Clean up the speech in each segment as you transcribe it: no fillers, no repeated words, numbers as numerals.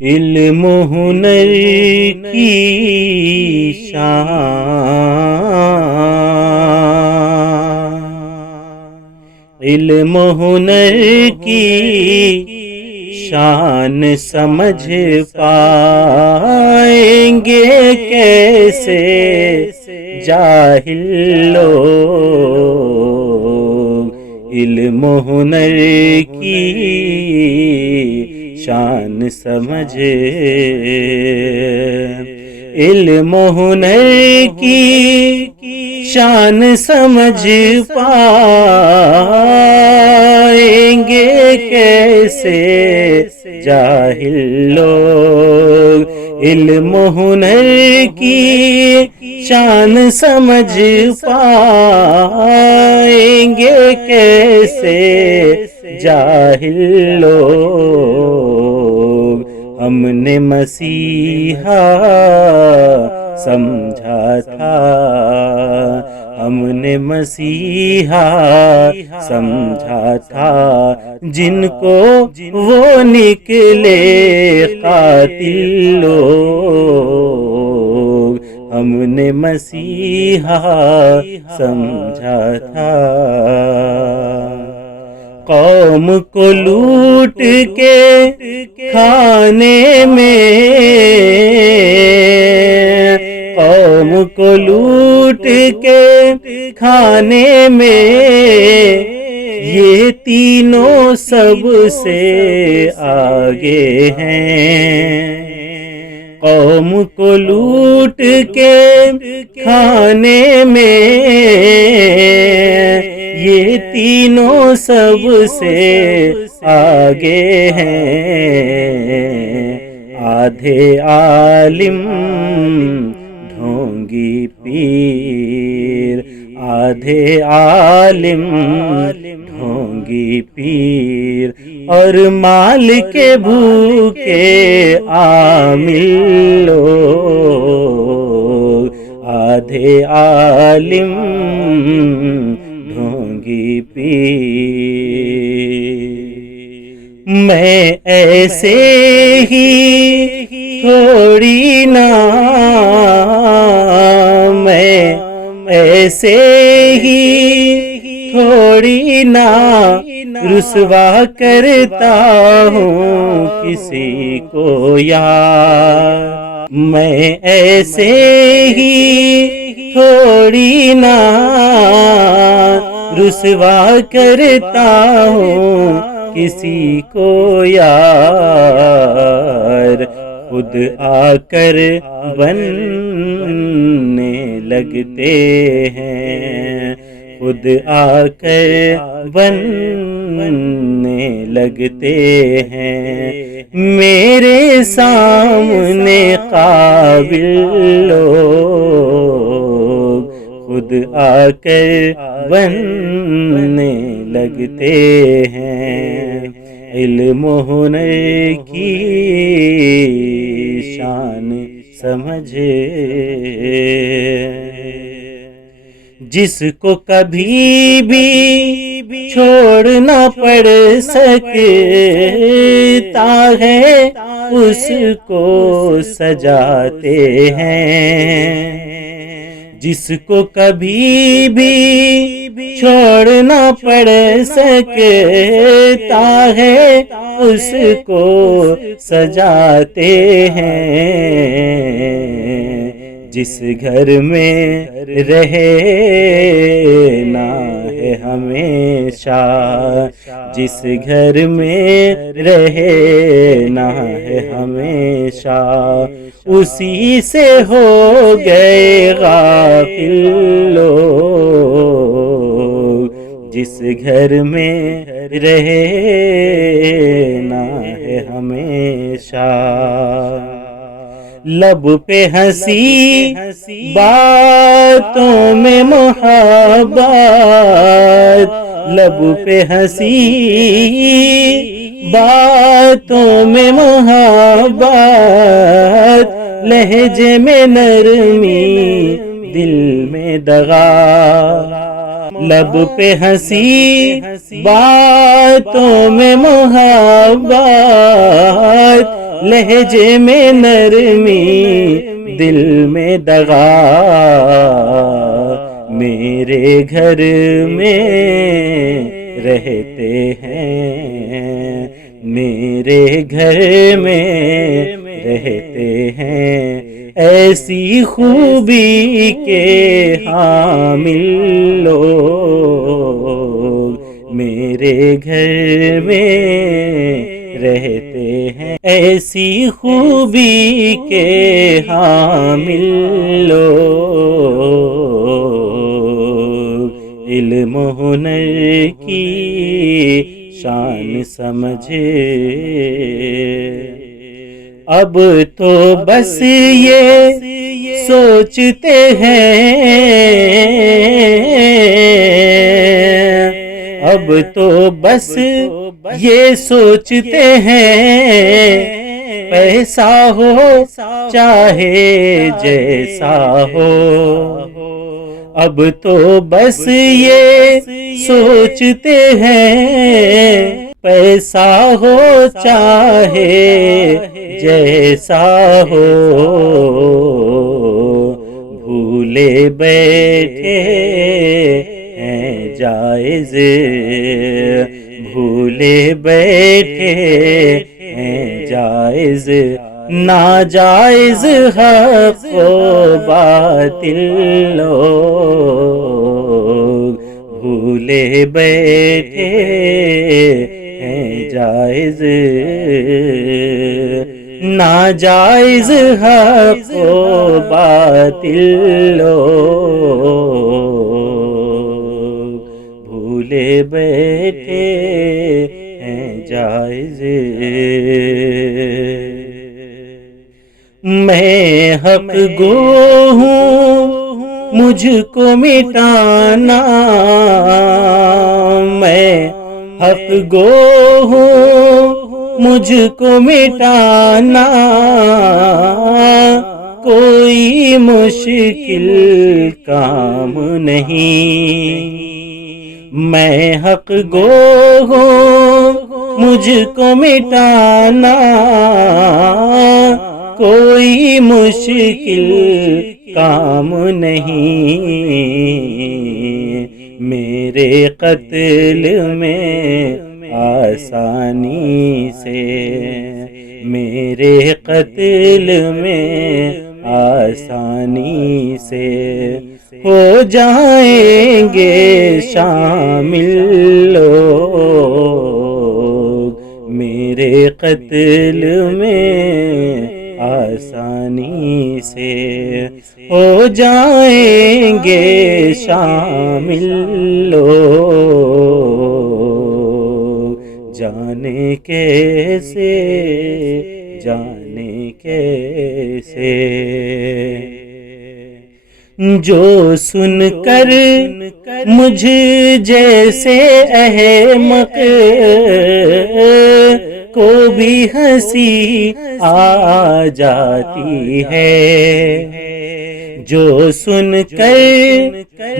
علم و ہنر کی شان، علم و ہنر کی شان سمجھ پائیں گے کیسے جاہل لوگ، علم و ہنر کی شان سمجھ، علم و ہنر کی شان سمجھ پائیں گے کیسے جاہل لوگ، علم و ہنر کی شان سمجھ پائیں گے کیسے جاہل لوگ۔ ہم نے مسیحا سمجھا تھا، ہم نے مسیحا سمجھا تھا، جن کو وہ نکلے قاتل لوگ، ہم نے مسیحا سمجھا تھا۔ قوم کو لوٹ کے کھانے میں، قوم کو لوٹ کے کھانے میں، یہ تینوں سب سے آگے ہیں۔ قوم کو لوٹ کے کھانے میں، یہ تینوں سب سے آگے ہیں۔ آدھے عالم ڈھونگی پیر، آدھے عالم ڈھونگی پیر، اور مال کے بھوکے عامل لوگ، آدھے عالم ڈھونگی پیر۔ میں ایسے ہی تھوڑی نا، میں ایسے ہی تھوڑی نا رسوا کرتا ہوں کسی کو یار، میں ایسے ہی تھوڑی نا رسوا کرتا ہوں کسی کو یار، خود آ کر بننے لگتے ہیں، خود آ کر بننے لگتے ہیں، میرے سامنے قابل لوگ، خود آ کر بننے لگتے ہیں۔ علم و ہنر کی شان سمجھ، جس کو کبھی بھی چھوڑنا پڑ سکتا ہے اس کو سجاتے ہیں، جس کو کبھی بھی چھوڑنا پڑ سکتا ہے اس کو سجاتے ہیں، جس گھر میں رہنا ہے ہمیشہ، جس گھر میں رہنا ہے ہمیشہ، اسی سے ہو گئے غافل لوگ، جس گھر میں رہنا ہے ہمیشہ۔ لب پہ ہنسی باتوں میں محبت، لب پہ ہنسی باتوں میں محبت، لہجے میں نرمی دل میں دغا، لب پہ ہنسی باتوں میں محبت، لہجے میں نرمی دل میں دغا، میرے گھر میں رہتے ہیں، میرے گھر میں رہتے ہیں، ایسی خوبی کے حامل لوگ میرے گھر میں رہتے ہیں، ایسی خوبی کے حامل لوگ علم و ہنر کی شان سمجھے، اب تو بس یہ سوچتے ہیں، اب تو بس یہ سوچتے ہیں، پیسہ ہو چاہے جیسا ہو، اب تو بس یہ سوچتے ہیں، پیسہ ہو چاہے جیسا ہو، بھولے بیٹھے ہیں جائز، بھولے بیٹھے ہیں جائز، ناجائز حق و باطل لوگ بھولے بیٹھے ہیں جائز، ناجائز حق و باطل لوگ بھولے بیٹھے ہیں جائز۔ میں حق گو ہوں مجھ کو مٹانا، میں حق گو ہوں مجھ کو مٹانا، کوئی مشکل کام نہیں، میں حق گو ہوں مجھ کو مٹانا، کوئی مشکل کام نہیں، میرے قتل میں آسانی سے، میرے قتل میں آسانی سے ہو جائیں گے شامل لوگ، میرے قتل میں آسانی سے ہو جائیں گے شامل لوگ، جانے کیسے جانے کیسے، جو سن کر مجھ جیسے احمق کو بھی ہنسی آ جاتی ہے، جو سن کر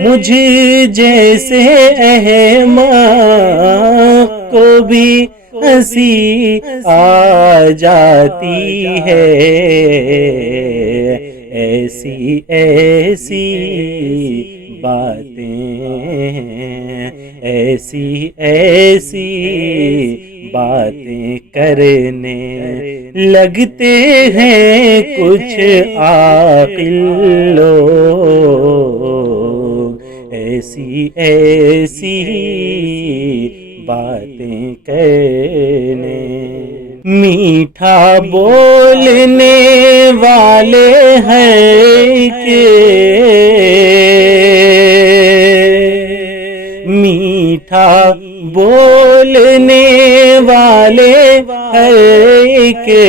مجھ جیسے احمق کو بھی ہنسی آ جاتی ہے، ایسی ایسی باتیں، ایسی ایسی باتیں کرنے لگتے ہیں کچھ عاقل لوگ، ایسی ایسی باتیں کرنے، میٹھا بولنے والے ہیں کہ میٹھا بولنے والے ہیں کہ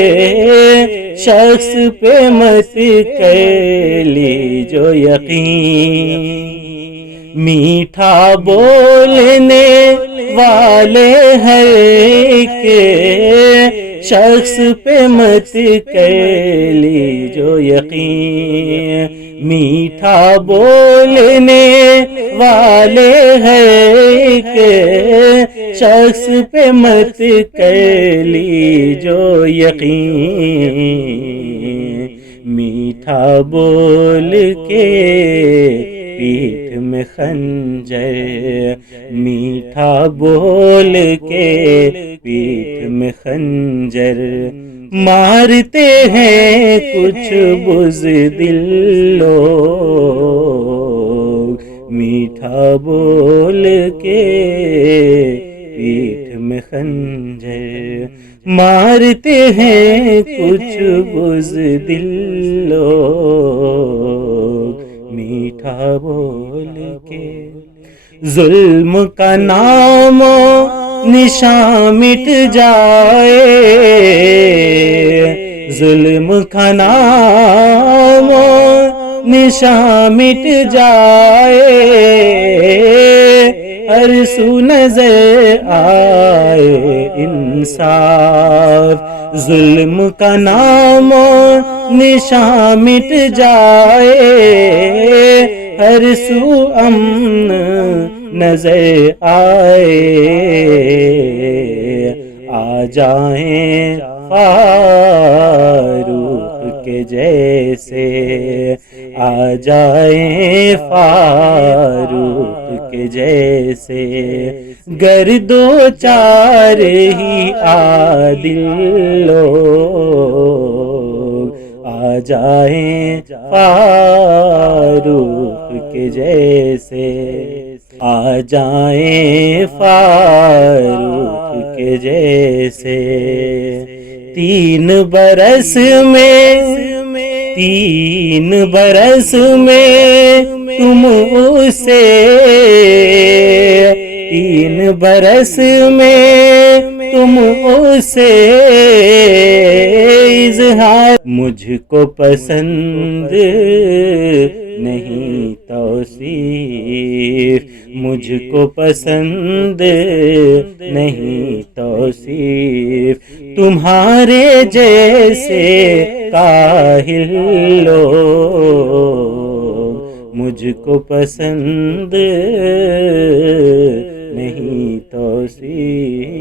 شخص پہ مت کر لیجو یقین، میٹھا بولنے والے ہر ایک شخص پہ مت کر لیجو یقین، میٹھا بولنے والے ہر ایک شخص پہ مت کر لیجو یقین، میٹھا بول کے پیٹھ میں خنجر، میٹھا بول کے پیٹھ میں خنجر، مارتے ہیں کچھ بزدل لوگ، میٹھا بول کے پیٹھ میں خنجر، مارتے ہیں کچھ بزدل لوگ، میٹھا بول کے۔ ظلم کا نام و نشان مٹ جائے، ظلم کا نام و نشان مٹ جائے، ہر سو نظر آئے انصاف، ظلم کا نام و نشان مٹ جائے، ہر سو امن نظر آئے، آ جائیں فاروق کے جیسے، آ جائیں فاروق کے جیسے، گر دو چار ہی عادل لوگ، آ جائیں فاروق کے جیسے، آ جائیں فاروق کے جیسے، 3 برس میں تم اسے، 3 برس میں تم اسے اظہار، مجھ کو پسند نہیں توصیف، مجھ کو پسند نہیں توصیف، تمہارے جیسے کاہل لوگ، مجھ کو پسند نہیں توصیف۔